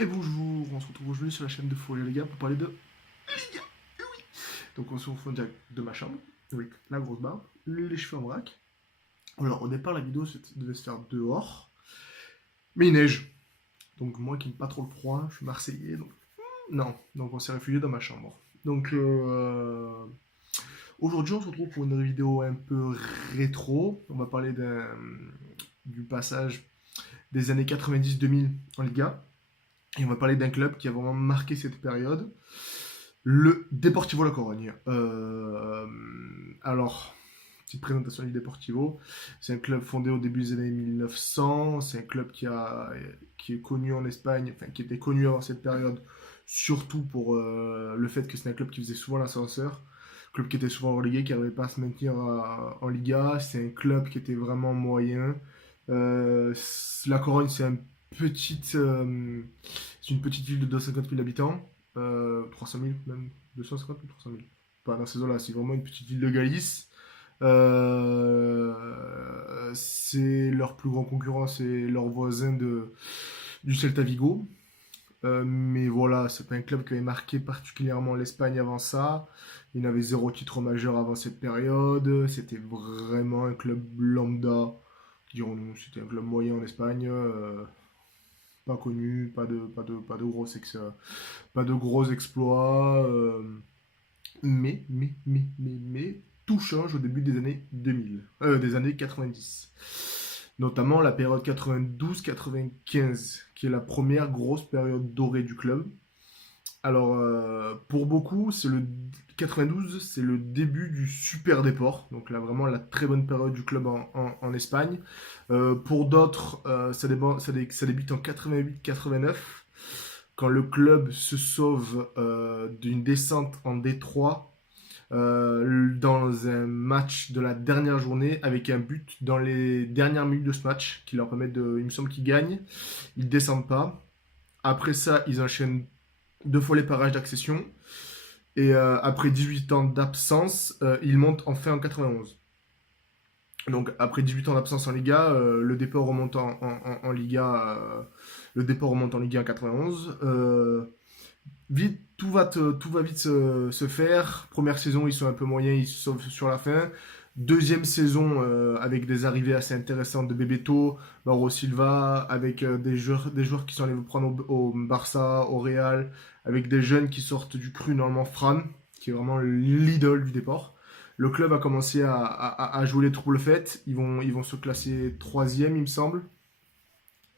Et bonjour, on se retrouve aujourd'hui sur la chaîne de Folie les gars pour parler de Liga. Eh oui. Donc on se retrouve direct de ma chambre, avec la grosse barbe, les cheveux en vrac. Alors au départ la vidéo devait se faire dehors, mais il neige. Donc moi qui n'aime pas trop le froid, je suis marseillais, donc non. Donc on s'est réfugié dans ma chambre. Donc aujourd'hui on se retrouve pour une vidéo un peu rétro. On va parler du passage des années 90-2000 en Liga. Et on va parler d'un club qui a vraiment marqué cette période, le Deportivo La Corogne. Alors, petite présentation du Deportivo. C'est un club fondé au début des années 1900. C'est un club qui est connu en Espagne, enfin qui était connu avant cette période, surtout pour le fait que c'est un club qui faisait souvent l'ascenseur. Club qui était souvent relégué, qui n'arrivait pas à se maintenir en Liga. C'est un club qui était vraiment moyen. La Corogne, c'est une petite ville de 250 000 habitants. 300 000 même, 250 ou 300 000. Pas dans ces eaux-là, c'est vraiment une petite ville de Galice. C'est leur plus grand concurrent, c'est leur voisin du Celta Vigo. Mais voilà, c'est pas un club qui avait marqué particulièrement l'Espagne avant ça. Il n'avait zéro titre majeur avant cette période. C'était vraiment un club lambda, dirons-nous. C'était un club moyen en Espagne. Pas connu, pas de gros exploits. Mais, tout change au début des années 2000, des années 90. Notamment la période 92-95, qui est la première grosse période dorée du club. Alors, pour beaucoup, 92, c'est le début du super déport. Donc là, vraiment la très bonne période du club en Espagne. Pour d'autres, ça débute en 88-89, quand le club se sauve d'une descente en Détroit dans un match de la dernière journée avec un but dans les dernières minutes de ce match qui leur permet il me semble qu'ils gagnent. Ils descendent pas. Après ça, ils enchaînent deux fois les parages d'accession. Et après 18 ans d'absence, ils montent enfin en 91. Donc après 18 ans d'absence en Liga, le départ remonte en Liga. Le départ remonte en Liga en 91. Vite, tout va vite se faire. Première saison, ils sont un peu moyens, ils se sauvent sur la fin. Deuxième saison, avec des arrivées assez intéressantes de Bebeto, Mauro Silva, avec des joueurs qui sont allés prendre au Barça, au Real, avec des jeunes qui sortent du cru, normalement Fran, qui est vraiment l'idole du départ. Le club a commencé à jouer les troubles faites. Ils vont se classer troisième, il me semble.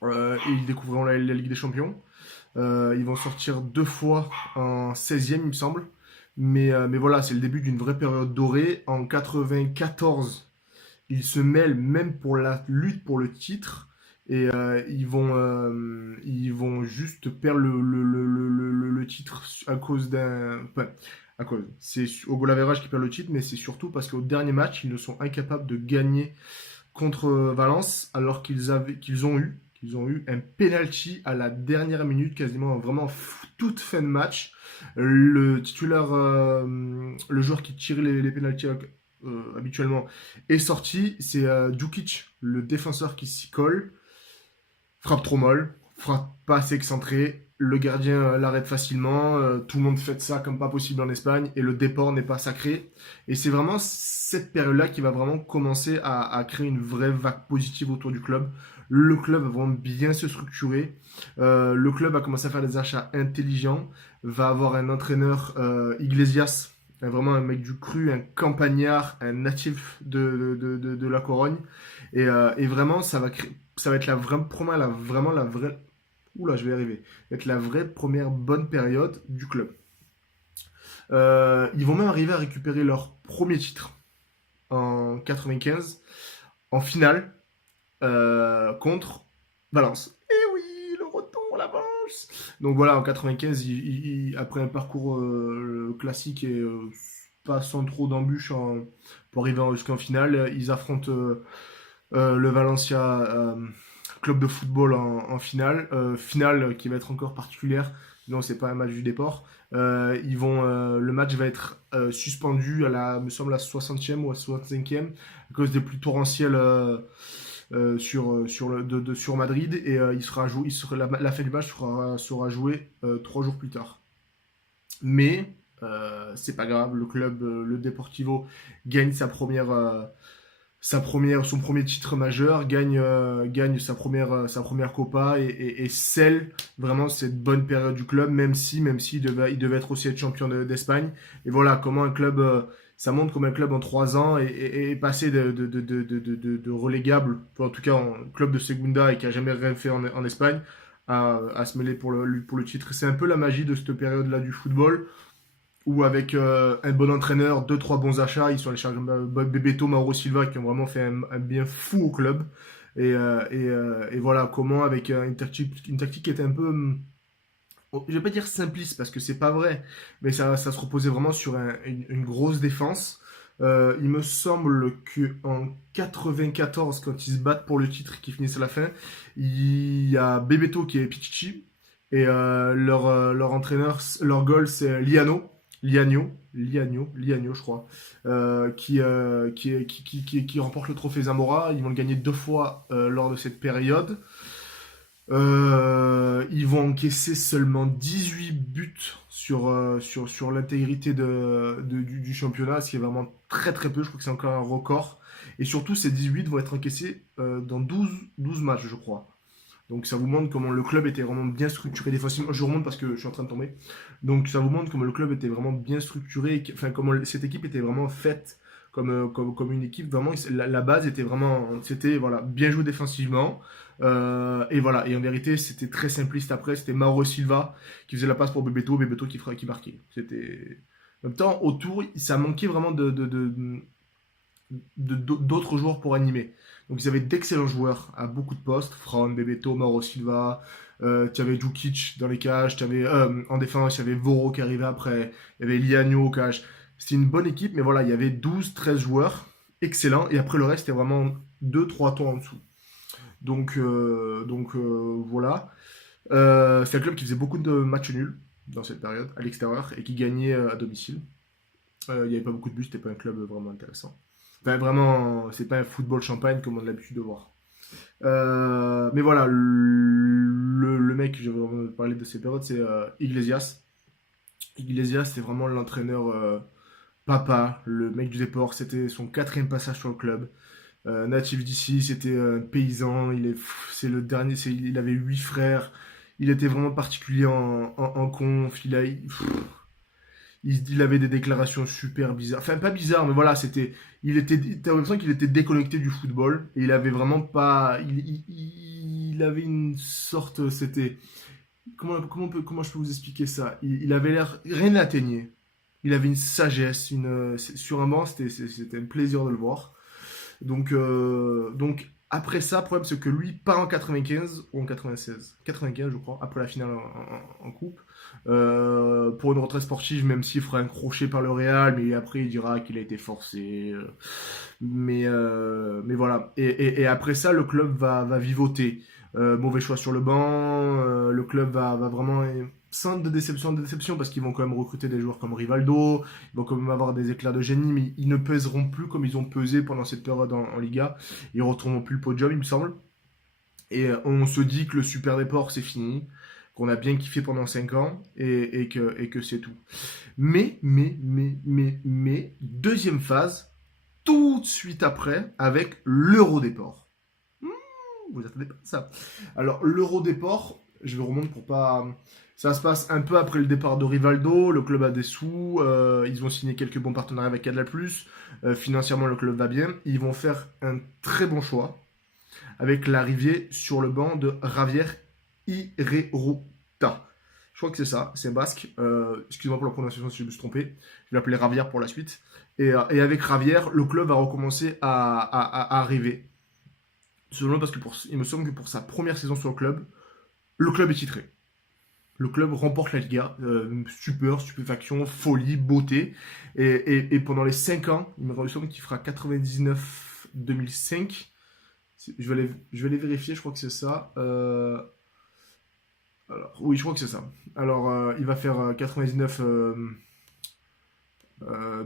Et ils découvriront la Ligue des Champions. Ils vont sortir deux fois en 16e, il me semble. Mais voilà, c'est le début d'une vraie période dorée. En 94, ils se mêlent même pour la lutte pour le titre. Et ils vont juste perdre le titre à cause d'un. Enfin, à cause. C'est au goal average qui perd le titre, mais c'est surtout parce qu'au dernier match, ils ne sont incapables de gagner contre Valence, alors qu'ils ont eu un penalty à la dernière minute, quasiment vraiment toute fin de match. Le titulaire, le joueur qui tire les penalties habituellement, est sorti. C'est Djukic, le défenseur qui s'y colle. Frappe trop molle, frappe pas assez excentrée. Le gardien l'arrête facilement. Tout le monde fait ça comme pas possible en Espagne. Et le déport n'est pas sacré. Et c'est vraiment cette période-là qui va vraiment commencer à créer une vraie vague positive autour du club. Le club va vraiment bien se structurer. Le club va commencer à faire des achats intelligents. Va avoir un entraîneur, Iglesias, vraiment un mec du cru, un campagnard, un natif de la Corogne. Et vraiment, ça va être vraiment la vraie. Oula, je vais y arriver. Être la vraie première bonne période du club. Ils vont même arriver à récupérer leur premier titre en 95 en finale contre Valence. Et oui, le retour, la Vence. Donc voilà, en 95, après un parcours classique et pas sans trop d'embûches pour arriver jusqu'en finale, ils affrontent le Valencia club de football en finale. Finale qui va être encore particulière. Non, c'est pas un match du départ. Le match va être suspendu me semble, la 60e ou à 65e à cause des pluies torrentielles sur Madrid et la fin du match sera jouée 3 jours plus tard. Mais c'est pas grave, le club, le Deportivo, gagne son premier titre majeur, gagne sa première Copa et scelle vraiment cette bonne période du club, même si il devait être aussi être champion d'Espagne. Et voilà comment un club, ça montre comment un club en 3 ans est passé de relégable, enfin, en tout cas en club de Segunda et qui a jamais rien fait en Espagne, à se mêler pour le titre. C'est un peu la magie de cette période-là du football ou avec un bon entraîneur, deux, trois bons achats, ils sont allés chercher Bebeto, Mauro Silva qui ont vraiment fait un bien fou au club. Et voilà, comment avec une tactique qui était un peu, je vais pas dire simpliste parce que c'est pas vrai, mais ça se reposait vraiment sur une grosse défense. Il me semble que en 94, quand ils se battent pour le titre, qui finissent à la fin, il y a Bebeto qui est Pichichi et leur entraîneur, leur goal c'est Liano, je crois, qui remporte le trophée Zamora. Ils vont le gagner 2 fois lors de cette période. Ils vont encaisser seulement 18 buts sur l'intégrité du championnat, ce qui est vraiment très très peu. Je crois que c'est encore un record. Et surtout, ces 18 vont être encaissés dans 12 matchs, je crois. Donc ça vous montre comment le club était vraiment bien structuré défensivement. Je remonte parce que je suis en train de tomber. Donc ça vous montre comment le club était vraiment bien structuré, enfin comment cette équipe était vraiment faite comme une équipe. Vraiment, la base était vraiment, c'était voilà, bien joué défensivement. Et voilà, et en vérité, c'était très simpliste après. C'était Mauro Silva qui faisait la passe pour Bebeto qui marquait. C'était. En même temps, autour, ça manquait vraiment d'autres joueurs pour animer. Donc ils avaient d'excellents joueurs à beaucoup de postes. Fran, Bebeto, Mauro Silva. Tu avais Djukic dans les cages. En défense, il y avait Voro qui arrivait après. Il y avait Lianio au cage. C'était une bonne équipe, mais voilà, il y avait 12-13 joueurs excellents. Et après, le reste, c'était vraiment 2-3 tons en dessous. Donc voilà. C'est un club qui faisait beaucoup de matchs nuls dans cette période, à l'extérieur, et qui gagnait à domicile. Il n'y avait pas beaucoup de buts, c'était pas un club vraiment intéressant. Enfin, vraiment, c'est pas un football champagne comme on a l'habitude de voir. Mais voilà, le mec que je vais parler de ces périodes, c'est Iglesias. Iglesias, c'est vraiment l'entraîneur papa, le mec du déport. C'était son quatrième passage sur le club. Natif d'ici, c'était un paysan. C'est le dernier. Il avait 8 frères. Il était vraiment particulier en conf. Il avait des déclarations super bizarres. Enfin, pas bizarres, mais voilà, c'était. T'as l'impression qu'il était déconnecté du football. Et il avait vraiment pas. Il avait une sorte. C'était. Comment je peux vous expliquer ça? Il avait l'air. Rien n'atteignait. Il avait une sagesse. Sur un banc, c'était un plaisir de le voir. Donc après ça, le problème c'est que lui part en 95 ou en 96, 95 je crois, après la finale en coupe, pour une retraite sportive, même s'il fera un crochet par le Real, mais après il dira qu'il a été forcé. Mais voilà. Et après ça, le club va vivoter. Mauvais choix sur le banc, le club va vraiment sans de déception, parce qu'ils vont quand même recruter des joueurs comme Rivaldo, ils vont quand même avoir des éclairs de génie, mais ils ne pèseront plus comme ils ont pesé pendant cette période en Liga. Ils ne retrouveront plus le podium, il me semble. Et on se dit que le Super Déport, c'est fini, qu'on a bien kiffé pendant 5 ans, et que c'est tout. Mais, deuxième phase, tout de suite après, avec l'Eurodéport. Vous attendez pas ça. Alors, l'Eurodéport, je vais remonter pour pas. Ça se passe un peu après le départ de Rivaldo, le club a des sous, ils ont signé quelques bons partenariats avec Canal+, financièrement le club va bien, ils vont faire un très bon choix avec l'arrivée sur le banc de Javier Irerota. Je crois que c'est ça, c'est basque, excusez-moi pour la prononciation si je me suis trompé, je vais l'appeler Javier pour la suite. Et avec Javier, le club va recommencer à arriver. Seulement parce que il me semble que pour sa première saison sur le club est titré. Le club remporte la Liga, stupeur, stupéfaction, folie, beauté. Et pendant les 5 ans, il me semble qu'il fera 99-2005. Je vais aller vérifier, je crois que c'est ça. Alors, oui, je crois que c'est ça. Alors, il va faire 99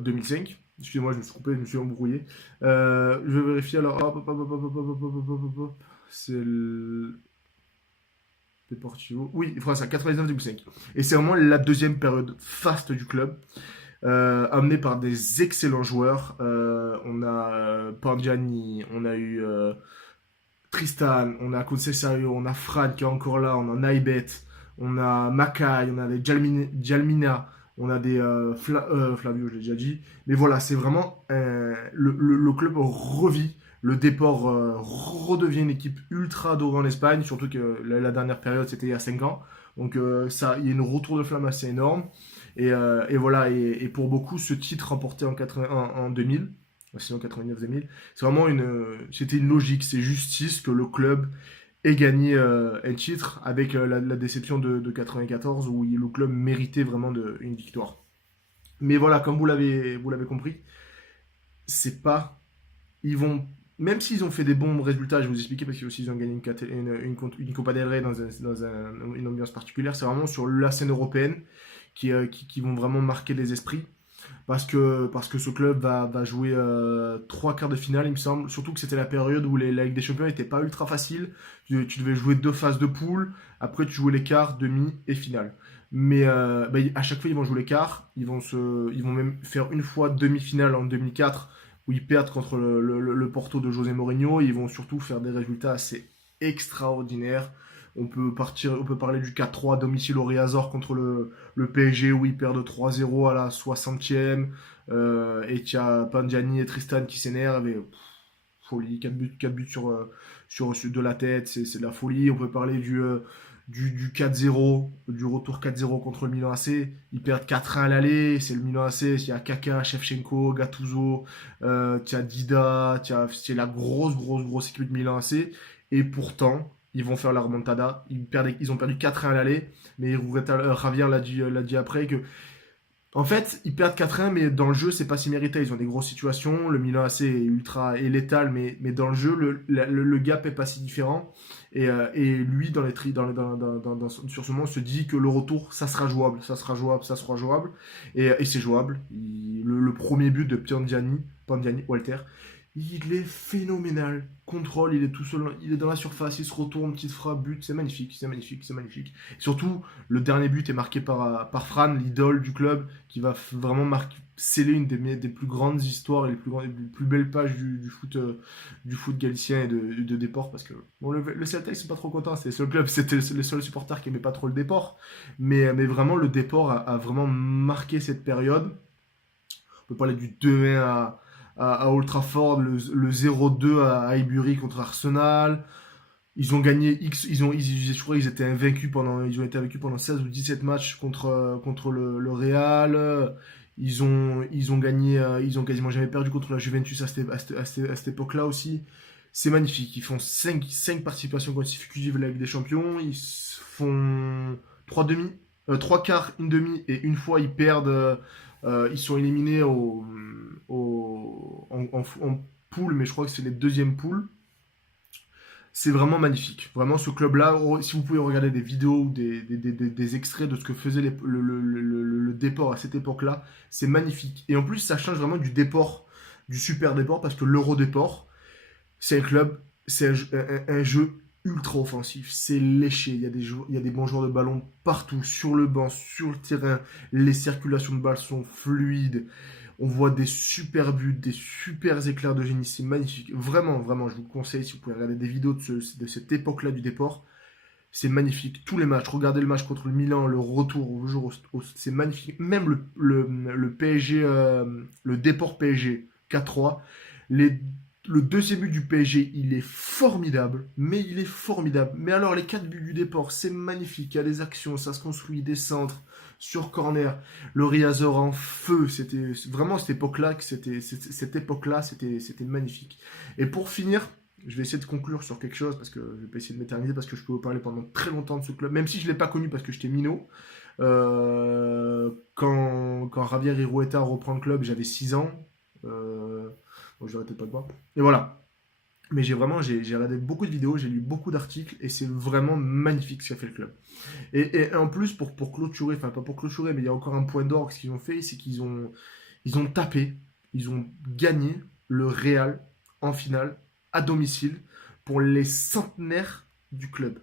2005. Excusez-moi, je me suis coupé, je me suis embrouillé. Je vais vérifier alors. Hop, hop, hop, hop, hop, hop, hop, hop, hop, hop, hop. C'est le Deportivo. Oui, il fera ça, 99,5. Et c'est vraiment la deuxième période faste du club, amenée par des excellents joueurs. On a Pangiani, on a eu Tristan, on a Conceição, on a Fran qui est encore là, on a Naibet, on a Makai, on a des Jalmina, on a des Flavio, je l'ai déjà dit. Mais voilà, c'est vraiment le club revit. Le déport redevient une équipe ultra adorée en Espagne, surtout que la dernière période c'était il y a 5 ans. Donc ça, il y a une retour de flamme assez énorme. Et voilà, et pour beaucoup, ce titre remporté en 2000, sinon 99-2000, c'était une logique, c'est justice que le club ait gagné un titre avec la déception de 94 où le club méritait vraiment une victoire. Mais voilà, comme vous l'avez compris, c'est pas, ils vont, même s'ils ont fait des bons résultats, je vais vous expliquer parce qu'ils ont gagné une Copa del Rey une ambiance particulière, c'est vraiment sur la scène européenne qui vont vraiment marquer les esprits parce que ce club va jouer trois quarts de finale, il me semble. Surtout que c'était la période où la Ligue des Champions n'était pas ultra facile. Tu devais jouer deux phases de poule, après tu jouais les quarts, demi et finale. Mais à chaque fois, ils vont jouer les quarts. Ils vont même faire une fois demi-finale en 2004 où ils perdent contre le Porto de José Mourinho. Ils vont surtout faire des résultats assez extraordinaires. On peut parler du 4-3 à domicile au Riazor contre le PSG où ils perdent 3-0 à la 60e. Et tu as Pangiani et Tristan qui s'énervent. Et folie, 4 buts sur de la tête, c'est de la folie. On peut parler du 4-0, du retour 4-0 contre le Milan AC. Ils perdent 4-1 à l'aller, c'est le Milan AC. Il y a Kaka, Shevchenko, Gattuso, tu as Dida, c'est la grosse, grosse, grosse équipe de Milan AC. Et pourtant, ils vont faire la remontada. Ils ont perdu 4-1 à l'aller, mais Javier l'a dit après que en fait, ils perdent 4-1, mais dans le jeu, c'est pas si mérité. Ils ont des grosses situations. Le Milan AC est létal, mais dans le jeu, le gap est pas si différent. Et lui, sur ce moment, se dit que le retour, ça sera jouable, ça sera jouable, ça sera jouable. Et c'est jouable. Le premier but de Pandiani, Walter, il est phénoménal. Contrôle, il est tout seul, il est dans la surface, il se retourne, petite frappe, but, c'est magnifique, c'est magnifique, c'est magnifique. Et surtout, le dernier but est marqué par Fran, l'idole du club, qui va vraiment sceller une des plus grandes histoires et les plus belles pages du foot galicien et de Deport. Parce que bon, le Celta, ils sont pas trop contents, c'est le seul club, c'était les seuls supporters qui n'aimaient pas trop le Deport. Mais vraiment, le Deport a vraiment marqué cette période. On peut parler du 2-1 à Old Trafford, le 0-2 à Highbury contre Arsenal. Ils ont gagné X, je crois qu'ils étaient invaincus ils ont été invaincus pendant 16 ou 17 matchs contre le Real. Ils ont gagné, ils ont quasiment jamais perdu contre la Juventus à cette époque-là aussi. C'est magnifique. Ils font 5 participations consécutives à la Ligue des Champions. Ils font 3 demi, 3 quarts, une demi et une fois ils perdent. Ils sont éliminés en poule, mais je crois que c'est les deuxièmes poules. C'est vraiment magnifique. Vraiment, ce club-là, si vous pouvez regarder des vidéos ou des extraits de ce que faisait le Déport à cette époque-là, c'est magnifique. Et en plus, ça change vraiment du Déport, du Super Déport, parce que l'Euro Déport, c'est un club, c'est un jeu ultra offensif. C'est léché. Il y a des bons joueurs de ballon partout, sur le banc, sur le terrain. Les circulations de balles sont fluides. On voit des super buts, des super éclairs de génie, c'est magnifique. Vraiment, vraiment, je vous conseille, si vous pouvez regarder des vidéos de cette époque-là du Déport, c'est magnifique. Tous les matchs, regardez le match contre le Milan, le retour, c'est magnifique. Même le PSG, le Déport PSG 4-3, les, le deuxième but du PSG, il est formidable, mais il est formidable. Mais alors, les 4 buts du Déport, c'est magnifique. Il y a des actions, ça se construit, des centres, sur corner. Le Riazor en feu, c'était vraiment cette époque-là, c'était magnifique. Et pour finir, je vais essayer de conclure sur quelque chose parce que je vais pas essayer de m'éterniser parce que je peux vous parler pendant très longtemps de ce club, même si je l'ai pas connu parce que j'étais minot. Quand Javier Irueta reprend le club, j'avais 6 ans. Bon, je n'arrêtais pas de boire. Et voilà. Mais j'ai regardé beaucoup de vidéos, j'ai lu beaucoup d'articles et c'est vraiment magnifique ce qu'a fait le club. Et en plus, pour clôturer, enfin pas pour clôturer, mais il y a encore un point d'orgue, ce qu'ils ont fait, c'est qu'ils ont tapé. ils ont gagné le Real en finale à domicile pour les centenaires du club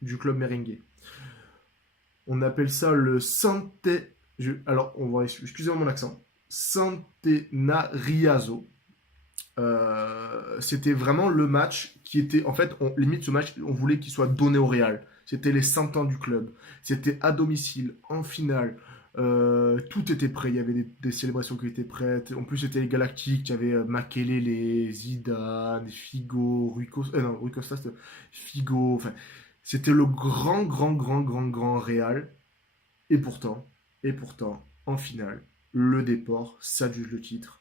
merengue. On appelle ça le alors, excusez-moi mon accent. Centenariazo. C'était vraiment le match qui était. En fait, limite, ce match, on voulait qu'il soit donné au Real. C'était les 100 ans du club. C'était à domicile, en finale. Tout était prêt. Il y avait des célébrations qui étaient prêtes. En plus, c'était les Galactiques. Il y avait Makelele, Zidane, Figo, Rui Costa. Non, Rui Costa, c'était Figo. Enfin, c'était le grand, grand, grand, grand, grand Real. Et pourtant, en finale, le Déport s'adjuge le titre.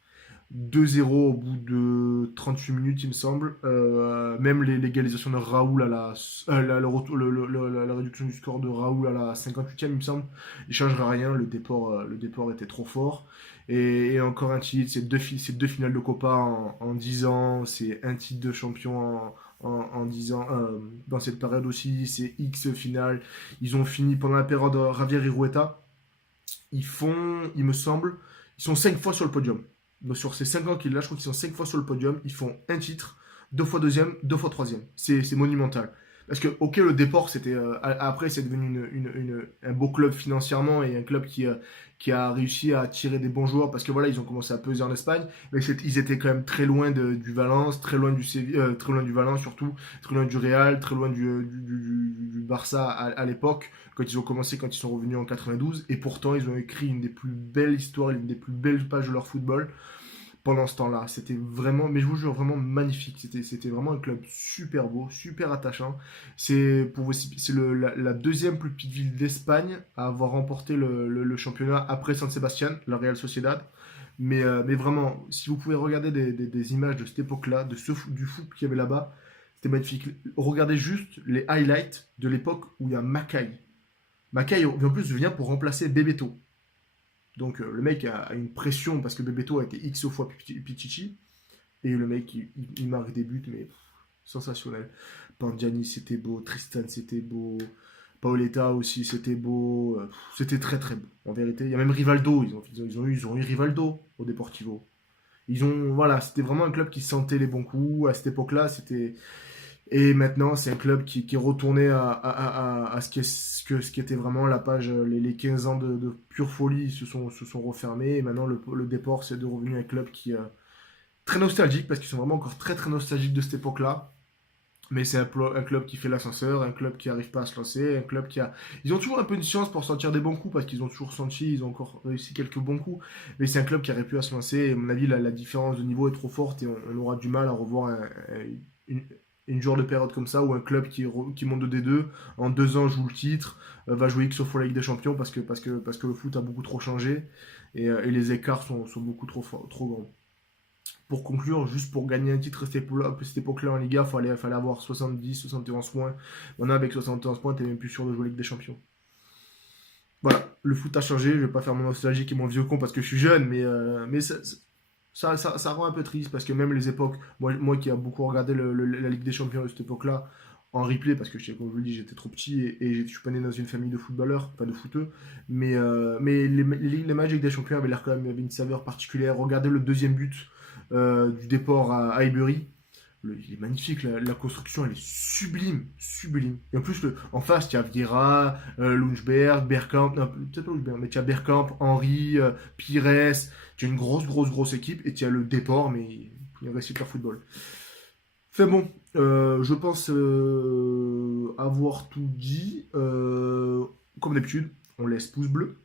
2-0 au bout de 38 minutes, il me semble. Même l'égalisation de Raoul à la réduction du score de Raoul à la 58e, il me semble, il ne changera rien. Le déport était trop fort. Et encore un titre, c'est deux finales de Copa en 10 ans, c'est un titre de champion en 10 ans. Dans cette période aussi, c'est X finales. Ils ont fini pendant la période Javier Irueta. Il me semble, ils sont 5 fois sur le podium. Donc sur ces 5 ans qu'il a, je crois qu'ils sont 5 fois sur le podium. Ils font un titre, 2 fois deuxième, 2 fois troisième. C'est monumental. Parce que, ok, le déport, c'était. Après, c'est devenu un beau club financièrement et un club qui a réussi à attirer des bons joueurs parce que voilà, ils ont commencé à peser en Espagne. Mais ils étaient quand même très loin du Valence, très loin très loin du Valence surtout, très loin du Real, très loin du Barça à l'époque, quand ils ont commencé, quand ils sont revenus en 92. Et pourtant, ils ont écrit une des plus belles histoires, une des plus belles pages de leur football pendant ce temps-là. C'était vraiment, mais je vous jure, vraiment magnifique. C'était vraiment un club super beau, super attachant. C'est la deuxième plus petite ville d'Espagne à avoir remporté le championnat après San Sebastián, la Real Sociedad. Mais vraiment, si vous pouvez regarder des images de cette époque-là, du foot qu'il y avait là-bas, c'était magnifique. Regardez juste les highlights de l'époque où il y a Mackay. Mackay, en plus, vient pour remplacer Bebeto. Donc le mec a une pression parce que Bebeto a été X fois Pichichi. Et le mec, il marque des buts, mais sensationnel. Pandiani, c'était beau. Tristan, c'était beau. Paoletta aussi, c'était beau. C'était très très beau, en vérité. Il y a même Rivaldo. Ils ont eu Rivaldo au Deportivo. Voilà, c'était vraiment un club qui sentait les bons coups. À cette époque-là, et maintenant, c'est un club qui est retourné à ce qui était vraiment la page, les 15 ans de pure folie se sont refermés. Et maintenant, le Déport, c'est de revenir un club qui est très nostalgique, parce qu'ils sont vraiment encore très très nostalgiques de cette époque-là. Mais c'est un club qui fait l'ascenseur, un club qui n'arrive pas à se lancer, un club qui a. Ils ont toujours un peu une chance pour sortir des bons coups, parce qu'ils ont toujours senti, ils ont encore réussi quelques bons coups. Mais c'est un club qui aurait pu à se lancer. Et à mon avis, la différence de niveau est trop forte et on aura du mal à revoir une, une genre de période comme ça où un club qui monte de D2 en 2 ans joue le titre, va jouer X fois la Ligue des Champions parce que le foot a beaucoup trop changé et les écarts sont beaucoup trop grands. Pour conclure, juste pour gagner un titre à cette époque-là en Liga, fallait avoir 70, 71 points. Maintenant, avec 71 points, t'es même plus sûr de jouer la Ligue des Champions. Voilà, le foot a changé. Je vais pas faire mon nostalgique et mon vieux con parce que je suis jeune, mais ça rend un peu triste parce que même les époques, moi qui a beaucoup regardé la Ligue des Champions de cette époque-là en replay, parce que comme je vous le dis, j'étais trop petit et je suis pas né dans une famille de footballeurs, pas de footeux, mais les matchs avec des champions avaient l'air quand même, avait une saveur particulière. Regardez le deuxième but du déport à Highbury. Il est magnifique, la construction elle est sublime, sublime. Et en plus, en face, tu as Vieira, Lundberg, Bergkamp, non, peut-être pas Lundberg, mais tu as Bergkamp, Henry, Pires, tu as une grosse équipe et tu as le déport, mais il reste super football. Fait bon, je pense avoir tout dit. Comme d'habitude, on laisse pouce bleu.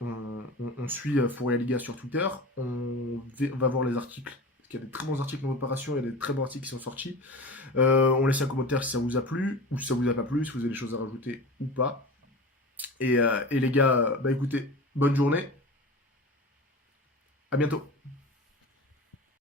On suit Fourier Liga sur Twitter. On va voir les articles. Parce qu'il y a des très bons articles en opération, il y a des très bons articles qui sont sortis. On laisse un commentaire si ça vous a plu ou si ça vous a pas plu, si vous avez des choses à rajouter ou pas. Et les gars, bah écoutez, bonne journée. À bientôt.